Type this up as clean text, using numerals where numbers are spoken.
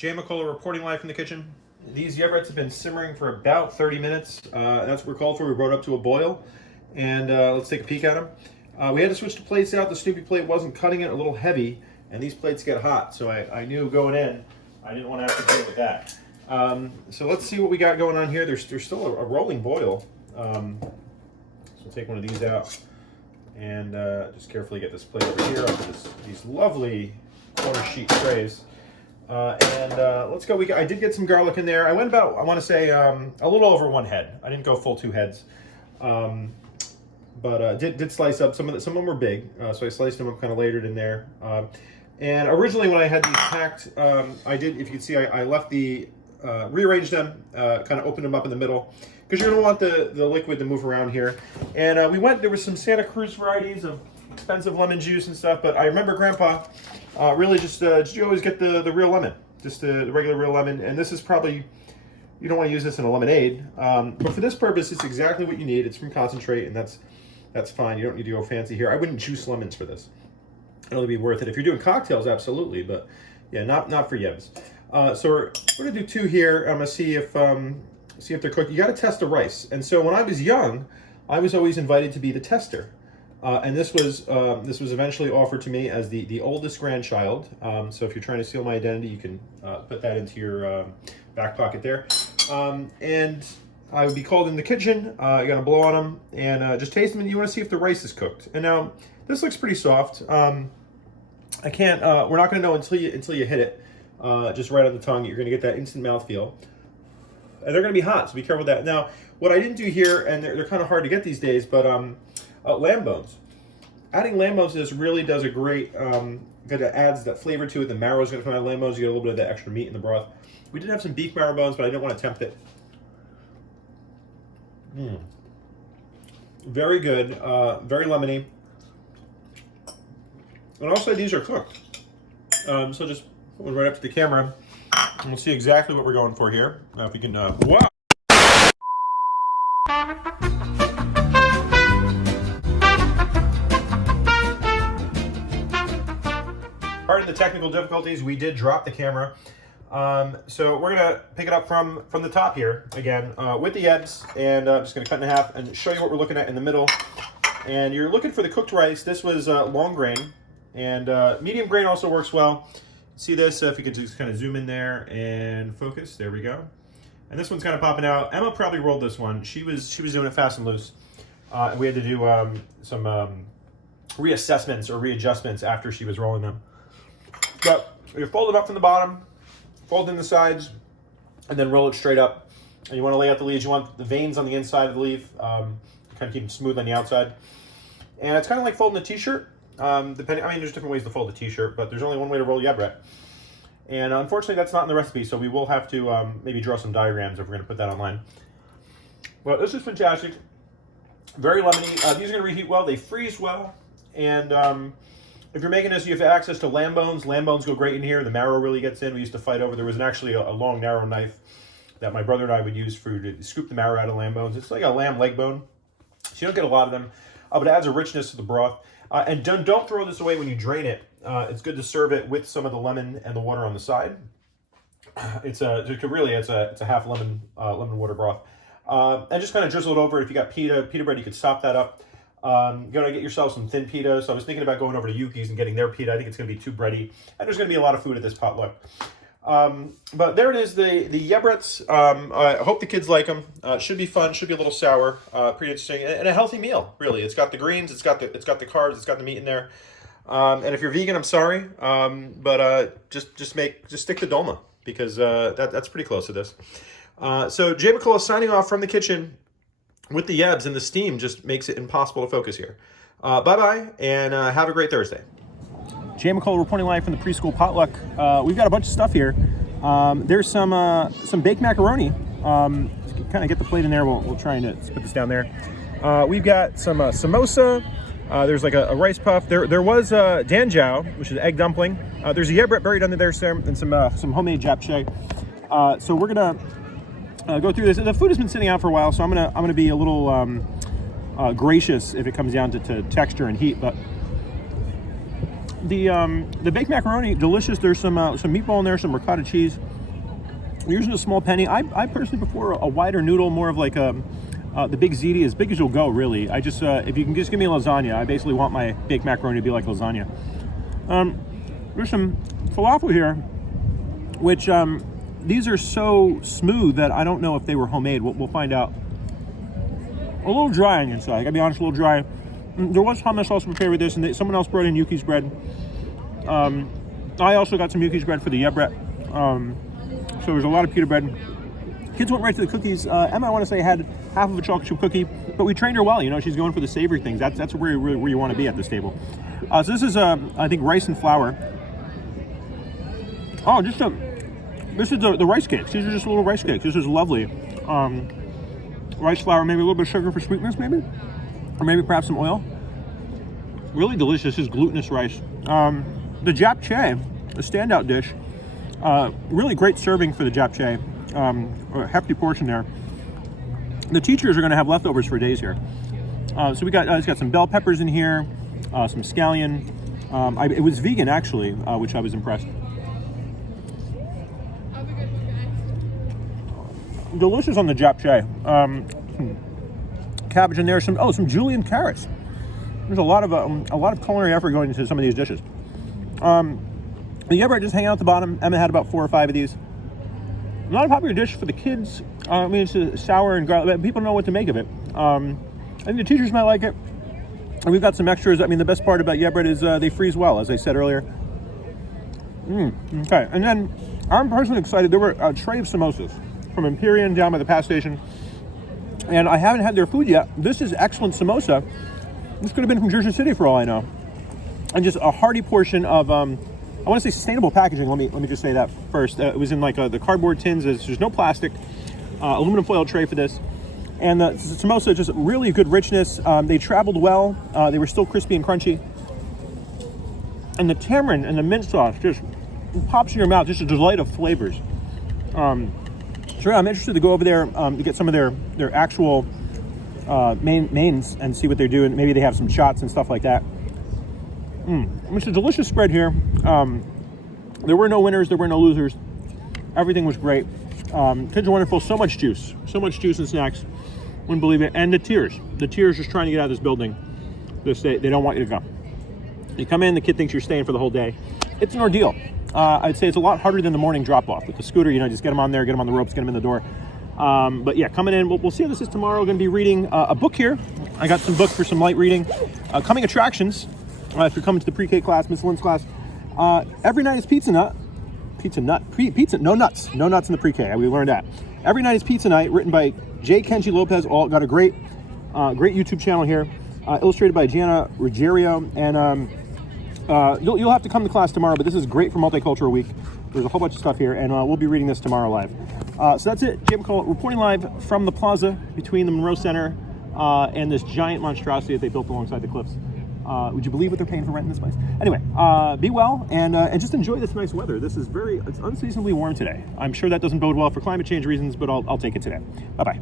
Jmikola reporting live from the kitchen. These yebrets have been simmering for about 30 minutes. That's what we're called for. We brought up to a boil. And let's take a peek at them. We had to switch the plates out. The Snoopy plate wasn't cutting it, a little heavy, and these plates get hot. So I knew going in, I didn't want to have to deal with that. So let's see what we got going on here. There's still a rolling boil. So we'll take one of these out and just carefully get this plate over here onto these lovely quarter sheet trays. Let's go. I did get some garlic in there. I went about, I want to say, a little over one head. I didn't go full 2 heads. Did slice up some of them were big, so I sliced them up, kind of layered in there. And originally when I had these packed, I did, if you can see, I left rearranged them, kind of opened them up in the middle, because you're going to want the liquid to move around here. And there was some Santa Cruz varieties of expensive lemon juice and stuff, but I remember Grandpa really just you always get the real lemon, just the regular real lemon. And this is probably, you don't want to use this in a lemonade, but for this purpose, it's exactly what you need. It's from concentrate, and that's fine. You don't need to go fancy here. I wouldn't juice lemons for this. It'll be worth it. If you're doing cocktails, absolutely, but yeah, not for yebs. So we're gonna do 2 here. I'm gonna see if they're cooked. You got to test the rice. And so when I was young, I was always invited to be the tester. And this was eventually offered to me as the oldest grandchild. So if you're trying to steal my identity, you can put that into your back pocket there. And I would be called in the kitchen. You got to blow on them and just taste them. And you want to see if the rice is cooked. And now this looks pretty soft. I can't. We're not going to know until you hit it, just right on the tongue. You're going to get that instant mouthfeel, and they're going to be hot. So be careful with that. Now, what I didn't do here, and they're kind of hard to get these days, but lamb bones. Adding lamb bones to this really does a great. It adds that flavor to it. The marrow is going to come out of lamb bones. You get a little bit of that extra meat in the broth. We did have some beef marrow bones, but I didn't want to tempt it. Very good, very lemony. And also these are cooked. So just put one right up to the camera and we'll see exactly what we're going for here. If we can, wow! Pardon the technical difficulties, we did drop the camera. So we're gonna pick it up from the top here again with the yebs, and I'm just gonna cut in half and show you what we're looking at in the middle. And you're looking for the cooked rice. This was long grain, and medium grain also works well. See this? If you could just kind of zoom in there and focus. There we go. And this one's kind of popping out. Emma probably rolled this one. She was doing it fast and loose. We had to do some reassessments or readjustments after she was rolling them. But you fold them up from the bottom, fold in the sides, and then roll it straight up. And you want to lay out the leaves. You want the veins on the inside of the leaf, kind of keep it smooth on the outside. And it's kind of like folding a t-shirt. There's different ways to fold a t-shirt, but there's only one way to roll yebret. And unfortunately, that's not in the recipe, so we will have to maybe draw some diagrams if we're going to put that online. But this is fantastic. Very lemony. These are going to reheat well. They freeze well. And if you're making this, you have access to lamb bones. Lamb bones go great in here. The marrow really gets in. We used to fight over. There was actually a long, narrow knife that my brother and I would use to scoop the marrow out of lamb bones. It's like a lamb leg bone. So you don't get a lot of them, but it adds a richness to the broth. And don't throw this away when you drain it. It's good to serve it with some of the lemon and the water on the side. It's a half lemon water broth. And just kind of drizzle it over. If you got pita bread, you could sop that up. You're gonna get yourself some thin pita. So I was thinking about going over to Yuki's and getting their pita. I think it's gonna be too bready, and there's gonna be a lot of food at this potluck. But there it is, the yebrets. I hope the kids like them. Should be fun. Should be a little sour. Pretty interesting, and a healthy meal. Really, it's got the greens. It's got the carbs. It's got the meat in there. And if you're vegan, I'm sorry, but just stick to dolma, because that's pretty close to this. So Jmikola signing off from the kitchen with the yebs, and the steam just makes it impossible to focus here. Bye-bye, and have a great Thursday. Jmikola reporting live from the preschool potluck. We've got a bunch of stuff here. There's some baked macaroni. Kind of get the plate in there. We'll try and put this down there. We've got some samosa. There's like a rice puff. There was danjiao, which is egg dumpling. There's a yebret buried under there, and some homemade japchae. So we're gonna go through this. The food has been sitting out for a while, so I'm gonna be a little gracious if it comes down to texture and heat. But the baked macaroni, delicious. There's some meatball in there, some ricotta cheese. We're using a small penny. I personally prefer a wider noodle, more of like a the big ziti, as big as you'll go, really. I just, if you can just give me a lasagna, I basically want my baked macaroni to be like lasagna. There's some falafel here, which these are so smooth that I don't know if they were homemade. We'll find out. A little dry on the inside, I gotta be honest, a little dry. There was hummus also prepared with this, and someone else brought in Yuki's bread. I also got some Yuki's bread for the yebret. So there's a lot of pita bread. Kids went right to the cookies. Emma, I want to say, had half of a chocolate chip cookie, but we trained her well. You know, she's going for the savory things. That's where you want to be at this table. So this is, I think, rice and flour. Oh, this is the rice cakes. These are just little rice cakes. This is lovely. Rice flour, maybe a little bit of sugar for sweetness, maybe, or maybe perhaps some oil. Really delicious. This is glutinous rice. The japchae, a standout dish. Really great serving for the japchae. A hefty portion there. The teachers are going to have leftovers for days here. So it's got some bell peppers in here, some scallion. It was vegan actually, which I was impressed. Delicious on the japchae. Cabbage in there. Some julienne carrots. There's a lot of culinary effort going into some of these dishes. The yebret just hang out at the bottom. Emma had about 4 or 5 of these. Not a popular dish for the kids. I mean, it's sour and garlic, but people know what to make of it. I think the teachers might like it. And we've got some extras. I mean, the best part about yebret is they freeze well, as I said earlier. Okay, and then I'm personally excited. There were a tray of samosas from Empyrean down by the pass station. And I haven't had their food yet. This is excellent samosa. This could have been from Jersey City for all I know. And just a hearty portion of, I want to say sustainable packaging. Let me just say that first. It was in like the cardboard tins. There's no plastic. Aluminum foil tray for this. And the samosa, just really good richness. They traveled well. They were still crispy and crunchy. And the tamarind and the mint sauce just pops in your mouth. Just a delight of flavors. So yeah, I'm interested to go over there to get some of their actual mains and see what they're doing. Maybe they have some shots and stuff like that. It's a delicious spread here. There were no winners, there were no losers. Everything was great. Kids are wonderful. So much juice and snacks. Wouldn't believe it. And the tears just trying to get out of this building. They don't want you to go. You come in, the kid thinks you're staying for the whole day. It's an ordeal. I'd say it's a lot harder than the morning drop-off with the scooter. Just get them on there, get them on the ropes, get them in the door. But yeah, coming in, we'll see how this is tomorrow. We're going to be reading a book here. I got some books for some light reading. Coming attractions. If you're coming to the pre-K class, Miss Lynn's class, every night is pizza nut. No nuts in the pre-K. We learned that. Every night is pizza night, written by J. Kenji Lopez. All got a great YouTube channel here, illustrated by Gianna Ruggiero. And you'll have to come to class tomorrow, but this is great for Multicultural Week. There's a whole bunch of stuff here, and we'll be reading this tomorrow live. So that's it. Jmikola reporting live from the plaza between the Monroe Center and this giant monstrosity that they built alongside the cliffs. Would you believe what they're paying for rent in this place? Anyway, be well and just enjoy this nice weather. It's unseasonably warm today. I'm sure that doesn't bode well for climate change reasons, but I'll take it today. Bye-bye.